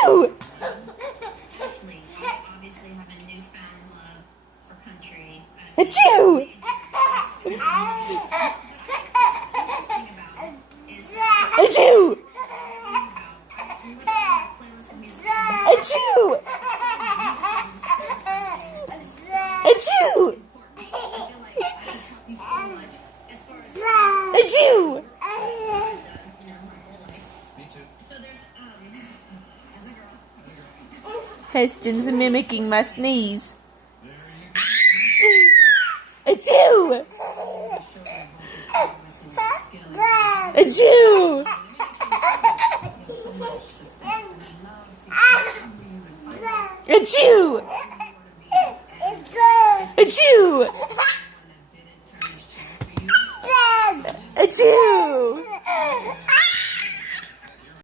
Achoo! Ashley, I obviously have a newfound love for country. Achoo! Interesting about it is that Achoo! I literally have a playlist of music Achoo! that is so Achoo! important. I feel like I can help you so much as far as Achoo! I've done, my whole life. Me too. So there's as a girl. Heston's mimicking my sneeze. There you go. Achoo! Achoo! Achoo! Achoo! Achoo! Achoo!